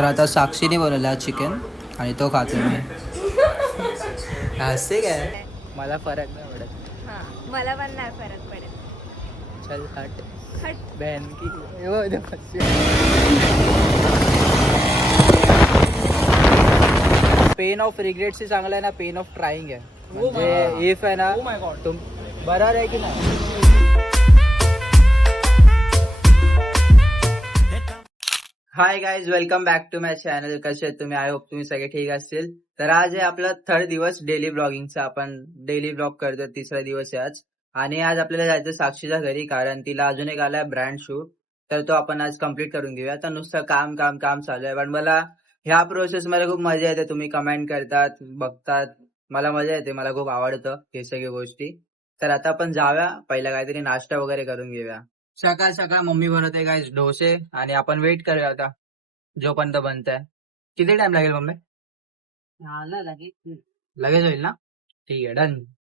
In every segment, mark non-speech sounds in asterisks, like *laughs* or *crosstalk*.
तर आता साक्षीने बनवला चिकन आणि तो खातो मी. हसते काय? मला फरक नाही पडत. हा मला पण नाही फरक पडत. चल हट. हट. बहन की वो इधर फंसे. पेन ऑफ रिग्रेट से चांगला आहे ना पेन ऑफ ट्राईंग आहे. म्हणजे इफ आहे ना तुम बरोबर आहे की नाही? Hi guys welcome back to my channel कसे तुम्ही? आय होप तुम्ही सगळे ठीक असतील. तर आज आहे आपला थर्ड दिवस डेली ब्लॉगिंगचा आपण डेली ब्लॉग करतो तिसरा दिवस आहे आज. आणि आज आपल्याला जायचं साक्षीच्या घरी कारण तिला अजून एक आलाय ब्रँड शूट तर तो आपण आज कंप्लीट करून घेऊया. तर नुसतं काम काम काम चालू आहे. पण मला ह्या प्रोसेस मध्ये खूप मजा येते. तुम्ही कमेंट करतात बघतात. मला मजा येते. मला खूप आवडतं हे सगळ्या गोष्टी. तर आता आपण जाऊया. पहिला काहीतरी नाश्ता वगैरे करून घेऊया. सकाळ सकाळ मम्मी बनवते काय डोसे. आणि आपण वेट करूया आता. जोपर्यंत बनतंय. किती टाइम लागेल मम्मी? लगेच. होईल ना? ठीक आहे डन.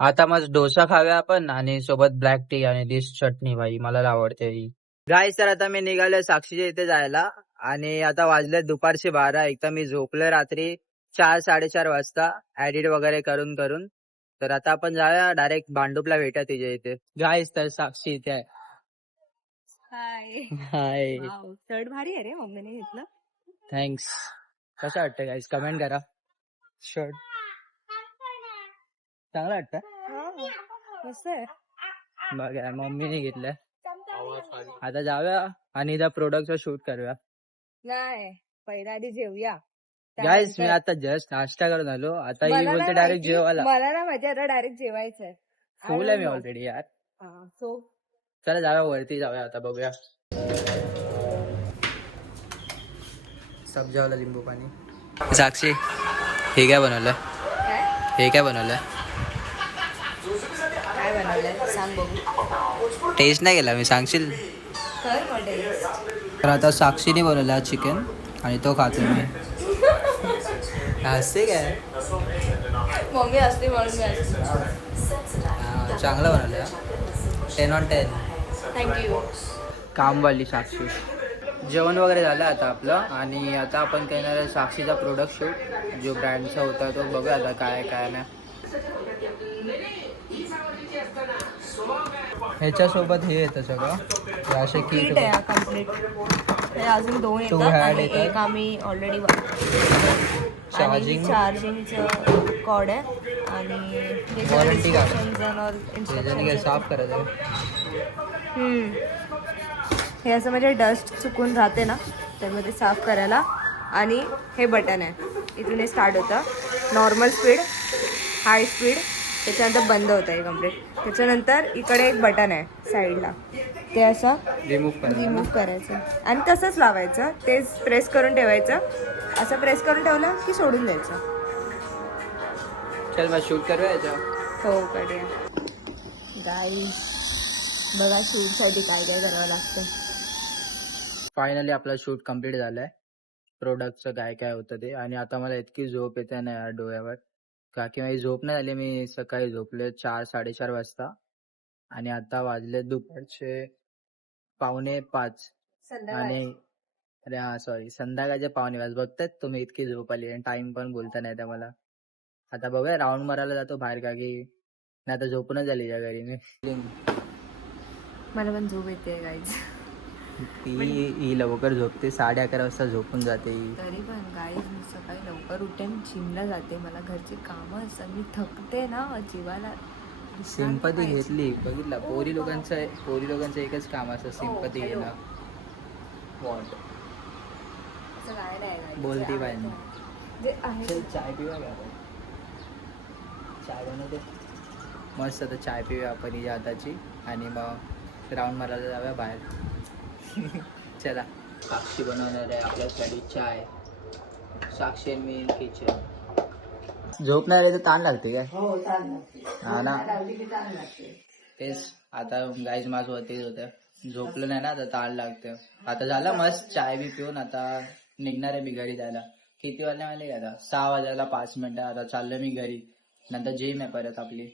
आता मग डोसा खाऊया आपण आणि सोबत ब्लॅक टी आणि डिश चटणी भाई मला आवडते ही. गाईस तर आता मी निघालोय साक्षीच्या इथे जायला आणि आता वाजले दुपारचे बारा. एक तर मी झोपलोय रात्री चार साडेचार वाजता एडिट वगैरे करून करून. तर आता आपण जाऊया डायरेक्ट भांडूपला भेटा तिच्या इथे. गाईस तर साक्षी इथे आहे. हाय हाय शर्ट भारी आहे रे मम्मीने घेतलं थँक्स कसं वाटतं गाईस कमेंट करा. शर्ट चांगलं वाटतं? मस्त आहे. बघा मम्मीने घेतलंय आता जाऊया आणि त्या प्रोडक्टचा शूट करूया. नाही पहिला आधी जेवूया. गाईस मी आता जस्ट नाश्ता करून आलो. आता ही बोलते डायरेक्ट जेवायला. मला ना माहिती आता डायरेक्ट जेवायचंय. फुल आहे मी ऑलरेडी यार. सो चला जाऊया वरती जाऊया आता बघूया. सब जेवला लिंबू पाणी. साक्षी हे काय बनवलं काय? हे काय बनवलं काय बनवलंय? सांग बघू. टेस्ट नाही केला मी सांगशील? तर आता साक्षीने बनवला चिकन आणि तो खातो मी. *laughs* हसते काय? मम्मी असते म्हणून हा, चांगलं बनवलं टेन ऑन टेन थँक्यू कामवाली साक्षी. जेवण वगैरे झालं आता आपलं. आणि आता आपण करणार आहे साक्षीचा प्रोडक्ट शूट जो ब्रँडचा होता तो बघूया आता काय काय नाही. ह्याच्यासोबत हे येतं सगळं. असे किट आहे कंप्लीट हे अजून दोन येतात आणि. एक आम्ही ऑलरेडी Charging. चार्जिंगचं कॉड आहे. आणि हे Warranty card. हे असं म्हणजे डस्ट चुकून राहते ना त्यामध्ये साफ करायला. आणि हे बटन आहे. इथून हे स्टार्ट होतं. नॉर्मल स्पीड हाय स्पीड त्याच्यानंतर बंद होतं हे कंप्लीट त्याच्यानंतर इकडे एक बटन आहे साईडला ते असं रिमूव्ह करायचं. रिमूव्ह करायचं. आणि तसंच लावायचं. तेच प्रेस करून ठेवायचं. असं प्रेस करून ठेवलं की सोडून द्यायचं. चल मग शूट करूया याच्यावर. हो कडे गाईस बघा शूटसाठी काय काय करावं लागतं. फायनली आपला शूट कंप्लीट झालाय. प्रोडक्टचं काय काय होतं ते. आणि आता मला इतकी झोप येते ना यार डोळ्यावर. का की माझी झोप नाही झाली मी सकाळी झोपले चार साडेचार वाजता. आणि आता वाजले दुपारचे पावणे पाच. आणि अरे हा सॉरी संध्याकाळचे पावणे पाच. बघतायत तुम्ही इतकी झोप आली आणि टाइम पण बोलता नाही त्या मला. आता बघूया राऊंड मारायला जातो बाहेर का की नाही आता झोपूनच झाली या घरी मी. मला पण झोप येते गाईज ती ही लवकर झोपते साडे अकरा वाजता झोपून जाते ही तरी पण गाईज मी सकाळी लवकर आणि जिमला जाते मला घरची कामं असतात मी थकते ना जीवाला विश्रांती सिंपती पाहिजे. घेतली बघितलं हो, पोरी हो. लोकांचं पोरी लोकांचं एकच काम असतं सिंपती hello. घेणं वॉट असं काय नाही. बोलती जे बाई. आहे जे आहे चल चाय पिऊया का आपण? चाय बनवते मस्त आता चाय पिऊया आपण ही हाताची आणि मग राऊंड मारायला जाऊया बाहेर चला. साक्षी बनवणार आहे आपल्यासाठी चाय साक्षी आणि मी किचन झोप नाही आली तर ताण लागते काय? हो हा ना. तेच आता गाईज माझं होतेच होतं. झोपलं नाही ना आता ताण लागतं. आता झालं मस्त चाय बी पिऊन आता निघणार आहे मी घरी जायला. किती वाजले माहिती का आता? सहा वाजायला पाच मिनिटं आता चाललोय मी घरी. नंतर जिम आहे परत आपली.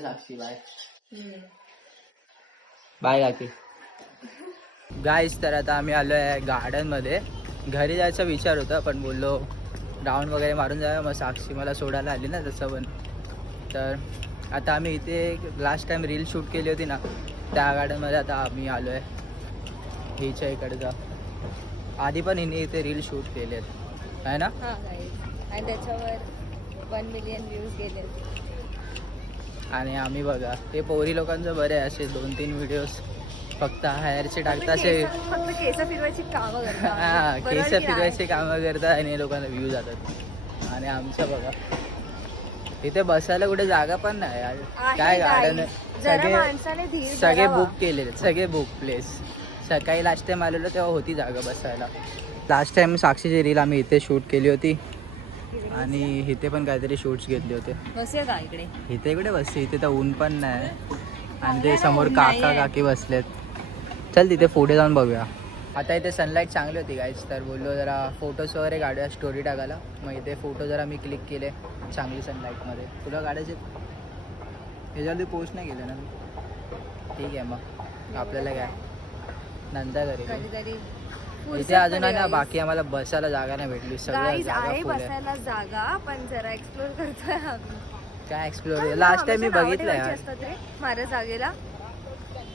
साक्षी बाय बाय काकी. गाईज तर आता आम्ही आलो आहे गार्डनमध्ये घरी जायचा विचार होता पण बोललो राऊंड वगैरे मारून जाऊया. मग साक्षी मला सोडायला आली ना तसं पण. तर आता आम्ही इथे लास्ट टाइम रील शूट केली होती ना त्या गार्डनमध्ये आता आम्ही आलो आहे हिच्या इकडचा आधी पण हिने इथे रील शूट केले आहेत आहे ना? हा. आणि त्याच्यावर वन मिलियन व्ह्यूज गेले आणि आम्ही बघा ते पोरी लोकांचं बरं असे दोन तीन व्हिडिओज फक्त हायरचे टाकता असे फक्त केस फिरवायची कामं *laughs* हा करतात केस बरोबर की फिरवायचे कामं करतात आणि लोकांना व्ह्यू जातात. आणि आमचं बघा. इथे बसायला कुठे जागा पण नाही यार. आहे काय गार्डन guys. जरा सगळे माणसाने धीर सगळे धरावा. बुक केलेले सगळे बुक प्लेस सकाळी लास्ट टाइम आलेलो तेव्हा होती जागा बसायला. लास्ट टाइम साक्षीची रील आम्ही इथे शूट केली होती. आणि इथे पण काहीतरी शूट्स घेतले होते. बसूया का इकडे? इथे कुठे बसते इथे तर ऊन पण नाही. आणि ते समोर काका. काकी बसलेत. चल तिथे पुढे जाऊन बघूया. आता इथे सनलाईट चांगली होती गाईज तर बोललो जरा फोटोज वगैरे काढूया स्टोरी टाकायला. मग इथे फोटो जरा मी क्लिक केले चांगली सनलाईटमध्ये तुला काढायचे ह्याच्यावरती पोस्ट नाही केलं ना ठीक आहे मग आपल्याला काय? नंतर करेल कधीतरी. इथे अजून आहे ना बाकी आम्हाला बसायला जागा नाही भेटली. सगळं आहे बसायला जागा पण जरा एक्सप्लोर करतोय आम्ही. काय एक्सप्लोर लास्ट टाइम मी नावं बघितलं माझ्या जागेला.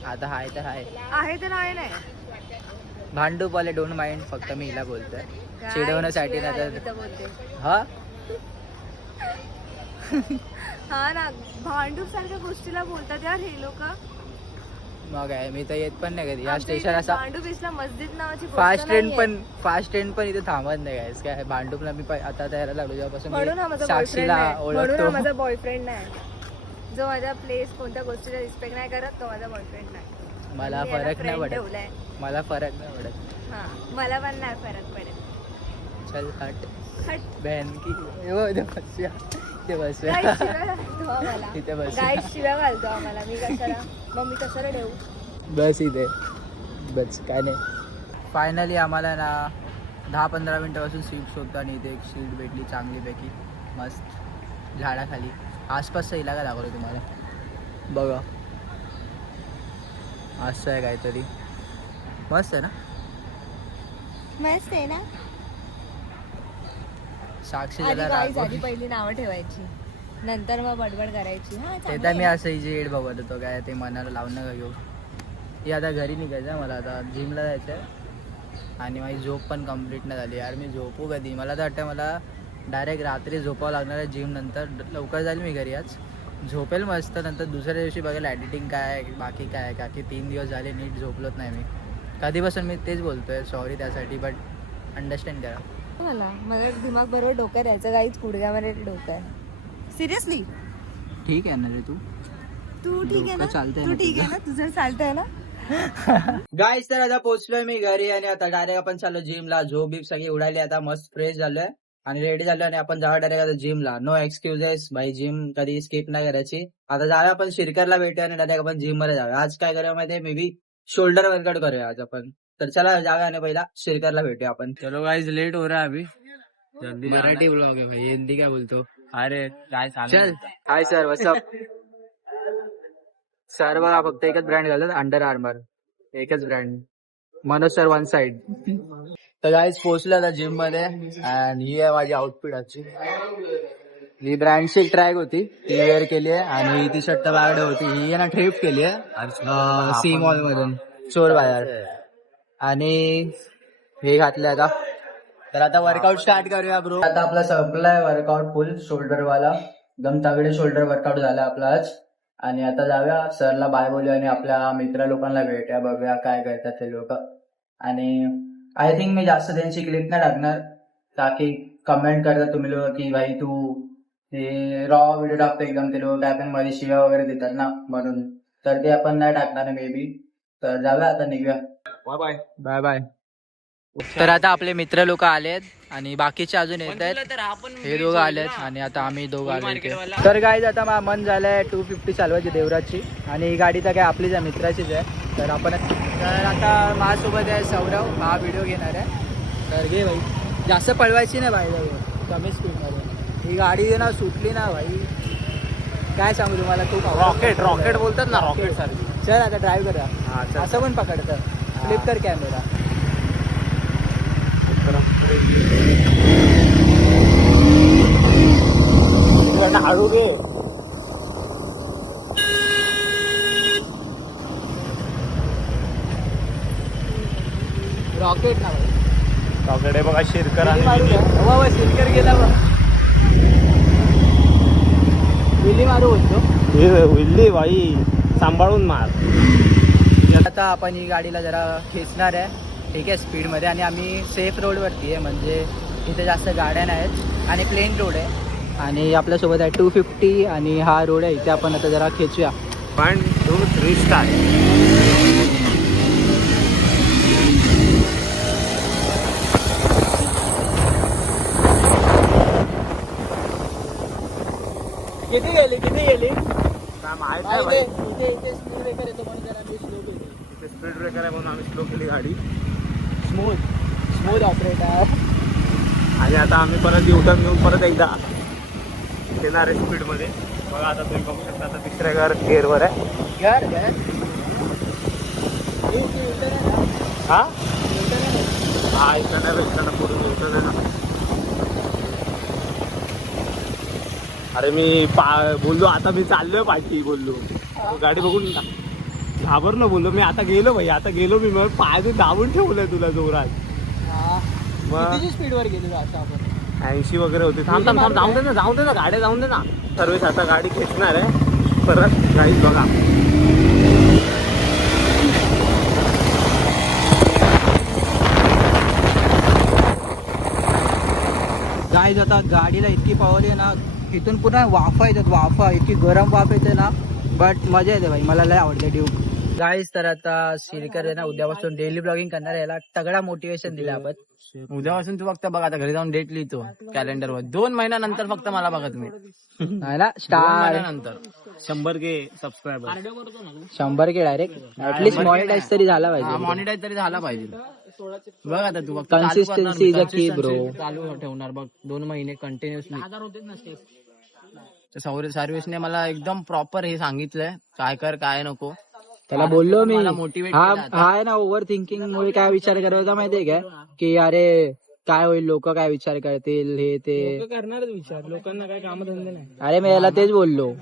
आता हाय तर हाय. आहे तर आहे नाही. भांडूपवाले डोंट माइंड फक्त मी हिला बोलतोय. चिडवण्यासाठी नाही तर- बोलते हा? *laughs* हा ना भांडूप सारख्या गोष्टीला बोलतात यार हे लोक. मग आहे मी तर येत पण नाही कधी. या स्टेशन असा भांडूप मस्जिद नावाची गोष्ट फास्ट ट्रेन नाहीये. पण फास्ट ट्रेन पण इथे थांबत नाही काय भांडूपला मी प- आता तयार लागलो जेव्हापासून म्हणून हा माझा साक्षीला म्हणून हा ओळखतो. माझा बॉयफ्रेंड नाही. जो माझ्या प्लेस कोणत्या गोष्टीला रिस्पेक्ट नाही करत तो माझा बॉयफ्रेंड नाही. मला फरक नाही पडत मला फरक नाही पडत हा मला पण नाही फरक पडत. चल हट. हट. बहन की. इथे बसूया. इथे बसूया. *laughs* इथे बस गाईड शिव्या घालतो आम्हाला. मी कशाला? मग मी कशाला ठेवू बस इथे. बस काय नाही. फायनली आम्हाला ना दहा पंधरा मिनटापासून सीट शोधतो आणि इथे एक सीट भेटली चांगलीपैकी. मस्त. झाडाखाली. आसपासचा इलाका दाखवतो तुम्हाला. बघा. असं आहे काहीतरी. मस्त आहे ना? मस्त आहे ना? साक्षी आधी रागवली. पहिली नावं ठेवायची. नंतर मग बडबड करायची. हा ते चांगलं तर मी आहे. असं हिची एड बघत होतो काय ते मनाला लावून नका घेऊ. ही आता घरी निघायचं आहे मला आता जिमला जायचं आहे आणि माझी झोप पण कंप्लीट नाही झाली. यार मी झोपू कधी? मला तर वाटतं मला डायरेक्ट रात्री झोपावं लागणार आहे जिम नंतर लवकर जाईल मी घरी आज. झोपेल मस्त नंतर दुसऱ्या दिवशी बघेल एडिटिंग काय आहे बाकी काय आहे का की तीन दिवस झाले नीट झोपलोच नाही मी. कधीपासून मी तेच बोलतोय सॉरी त्यासाठी बट अंडरस्टँड करा. मला माझं दिमाग बरोबर डोक्यात यायचं काहीच गुडघ्यामध्ये डोकं आहे. सिरियसली ठीक आहे ना रे तू? तू ठीक आहे चालतंय ना? ना तू ठीक आहे ना? तुझं चालतंय ना? *laughs* गाईस तर आता पोहोचलोय मी घरी आणि आता डायरेक्ट आपण चाललो जिमला झोप बीप सगळी उडाली आता मस्त फ्रेश झालोय. आणि रेडी झालो आणि आपण जाऊ डायरेक्ट आता जिमला नो एक्सक्युजेस भाई जिम कधी स्किप नाही करायची. आता जाऊया आपण शिरकरला भेटूया आणि डायरेक्ट आपण जिममध्ये जाऊया. आज काय करूया माहितीये? मे बी शोल्डर वर्कआउट करूया आज आपण. तर चला जाऊया आणि पहिला शिरकरला भेटूया आपण. चलो गाइस लेट हो रहा है अभी. जल्दी मराठी ब्लॉग आहे भाई हिंदी काय बोलतो जाना। अरे काय चल. हाय सर वसअप सर बघा फक्त एकच ब्रँड घालतात अंडर आर्मर एकच brand Manoj sir one side तर गाईज पोहोचलो आता जिममध्ये. अँड ही आहे माझी आउटफिट आजची. ही ब्रँडची ट्रॅक होती. ती वेअर केली आहे. आणि ही टी शर्ट माझ्याकडे होती. ही आहे ना ट्रिप केली आहे. सी मॉल मधून. चोर बाजार. आणि हे घातलंय आता. तर आता वर्कआउट स्टार्ट करूया ब्रो आता आपला संपलाय वर्कआउट फुल शोल्डर वाला. एकदम तगडे शोल्डर वर्कआउट झाला आपला आज. आणि आता जाऊया. सरला बाय बोलूया आणि आपल्या मित्र लोकांना भेटूया. बघूया काय करतात ते लोक. आणि आय थिंक मी जास्त त्यांची क्लिप नाही टाकणार ताकी कमेंट करतात तुम्ही लोक की भाई तू ते रॉ व्हिडिओ टाकतो एकदम ते लोक काय पण मध्ये शिव्या वगैरे देतात ना म्हणून तर ते आपण नाही टाकणार मे बी तर जाऊया आता निघूया। बाय बाय बाय बाय तर आता आपले मित्र लोक आलेत आणि बाकीचे अजून येत आहेत. हे दोघं आलेत आणि आता आम्ही दोघं आलो. तर गाईज आता मा- मन झालंय टू फिफ्टी चालवायची देवराची आणि ही गाडी तर काय आपलीच आहे मित्राचीच आहे. तर आपण तर आता माझ्यासोबत आहे सौरव. हा व्हिडिओ घेणार आहे. तर घे भाई. जास्त पळवायची नाही भाई कमी स्पीडमध्ये ही गाडी ना सुटली ना भाई. काय सांगू तुम्हाला? खूप. रॉकेट रॉकेट बोलतात ना रॉकेट सारखी. चल आता ड्राईव्ह करा हा असं पण पकडतं. फ्लिप कर कॅमेरा. हळू गे रॉकेट ना रॉकेट आहे बघा शिरकर आणि? वा वा, शिरकर गेला बा विली मारू बोलतो. हे विल्ली बाई सांभाळून मार. आता आपण ही गाडीला जरा खेचणार आहे. ठीक आहे स्पीडमध्ये आणि आम्ही सेफ रोडवरती आहे. म्हणजे इथे जास्त गाड्या नाहीत आणि प्लेन रोड आहे. आणि आपल्यासोबत आहे टू फिफ्टी आणि हा रोड आहे. इथे आपण आता जरा खेचूया. वन टू थ्री स्टार्ट किती गेली? किती गेली? माहीत आहे बाई. इथे स्पीड ब्रेकर आहे म्हणून आम्ही स्लो केली गाडी. स्मूथ स्मूथ ऑपरेटर आणि आता आम्ही परत युटर्न घेऊन परत एकदा येणार आहे स्पीडमध्ये बघा आता तुम्ही बघू शकता आता तिसऱ्या घर गेअरवर आहे. घर घर. हा हा? इकडनं इकडनं पुढे आहे ना अरे मी पा बोललो आता मी चाललोय पाठी बोललो. गाडी बघून ना घाबरलो बोललो मी आता गेलो भाई आता गेलो मी मग पाय दाबून ठेवलंय तुला जोरात. मग स्पीडवर गेली आता आपण? ऐंशी वगैरे होते. थांब थांब थांब जाऊन दे ना जाऊन दे ना गाड्या जाऊन दे ना. सर्विस आता गाडी खेचणार आहे. परत गाडी बघा. गाईज आता गाडीला इतकी पावली आहे ना इथून पुन्हा वाफा येतात वाफा. इतकी गरम वाफ येते ना. बट मजा येते भाई. मला लय आवडते ड्यूक गाईज तर आता सिरकर आहे ना उद्यापासून डेली ब्लॉगिंग करणार याला तगडा मोटिवेशन दिलं आपण. उद्यापासून तू फक्त बघ आता घरी जाऊन डेट लिहितो कॅलेंडर वर. दोन महिन्यानंतर फक्त मला बघा तुम्ही आहे ना स्टार नंतर शंभर के सबस्क्रायबर शंभर के डायरेक्ट ऍटलीस्ट मॉनिटाईज तरी झाला पाहिजे. मॉनिटाईज तरी झाला पाहिजे. बघ आता तू key, bro. चालू ठेवणार बघ. दोन महिने कंटिन्युअसली सर्व्हिसने मला एकदम प्रॉपर हे सांगितलंय. काय कर काय नको. त्याला बोललो मी. motivate हा. हा आहे ना ओव्हर थिंकिंग मुळे काय विचार होता माहितीये का? की अरे काय होईल लोक काय विचार करतील हे ते. करणारच विचार. लोकांना काय काम धंदे नाही. अरे मी याला तेच बोललो.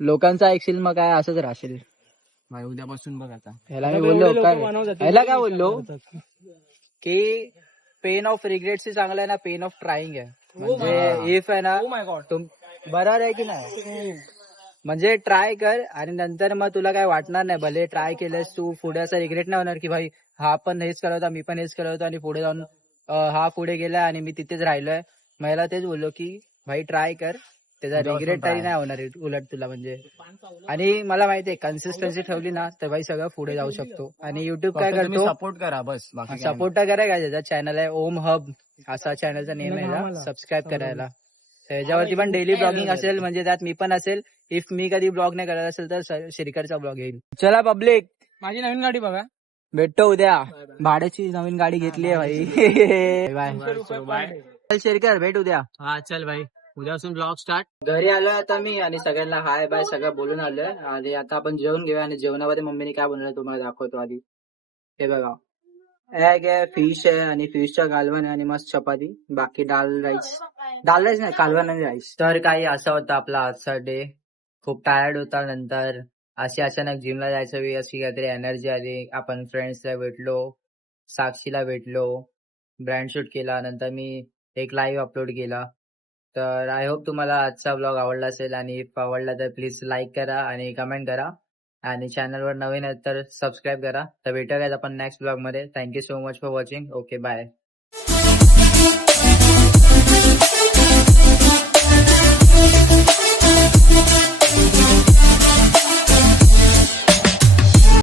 लोकांचं ऐकशील मग काय असंच राहशील. उद्यापासून बघ आता. ह्याला मी बोललो काय? ह्याला काय बोललो? की पेन ऑफ रिग्रेट्स चांगला आहे ना पेन ऑफ ट्राईंग आहे. म्हणजे इफ आहे ना तुम बरोबर आहे की नाही? म्हणजे ट्राय कर आणि नंतर मग तुला काय वाटणार नाही. भले ट्राय केलंस तू पुढे असं रिग्रेट नाही होणार की भाई हा पण हेच करत होता मी पण हेच करत होतो आणि पुढे जाऊन हा पुढे गेला आणि मी तिथेच राहिलोय. मला तेच बोललो की भाई ट्राय कर. त्याचा रिग्रेट तरी नाही होणार उलट तुला म्हणजे. आणि मला माहितीये कन्सिस्टन्सी ठेवली ना तर भाई सगळं पुढे जाऊ शकतो. आणि युट्यूब काय करतो? सपोर्ट करा बस सपोर्ट करा काय त्याचा चॅनल आहे ओम हब असा चॅनलचा नेम आहे सबस्क्राईब करायला त्याच्यावरती पण डेली ब्लॉगिंग असेल म्हणजे त्यात मी पण असेल. इफ मी कधी ब्लॉग नाही करत असेल तर स- श्रीकरचा ब्लॉग येईल. चला पब्लिक माझी नवीन गाडी बघा. भेटतो उद्या. भाड्याची नवीन गाडी घेतली आहे भाई. *laughs* बाय. चल शेरकर भेट उद्या. हा चल भाई. उद्यापासून ब्लॉग स्टार्ट घरी आलोय आता मी आणि सगळ्यांना हाय बाय सगळं बोलून आलोय. आणि आता आपण जेवण घेऊया आणि जेवणामध्ये मम्मीने काय बनवलं तुम्हाला दाखवतो आधी. हे बघा. एग आहे फिश आहे आणि फिशच्या कालवण आहे आणि मस्त चपाती बाकी डाल राईस डाल राईस नाही कालवण आणि राईस तर काही असा होता आपला आजचा डे खूप टायर्ड होता नंतर अशी अचानक जिमला जायचं वेळी अशी काहीतरी एनर्जी आली आपण फ्रेंड्सला भेटलो साक्षीला भेटलो ब्रँड शूट केला नंतर मी एक लाईव्ह अपलोड केला तर आय होप तुम्हाला आजचा ब्लॉग आवडला असेल आणि आवडला तर प्लीज लाईक करा आणि कमेंट करा आणि चॅनलवर नवीन आहेत तर सबस्क्राईब करा. तर भेटूया guys आपण नेक्स्ट ब्लॉगमध्ये thank you so much for watching okay bye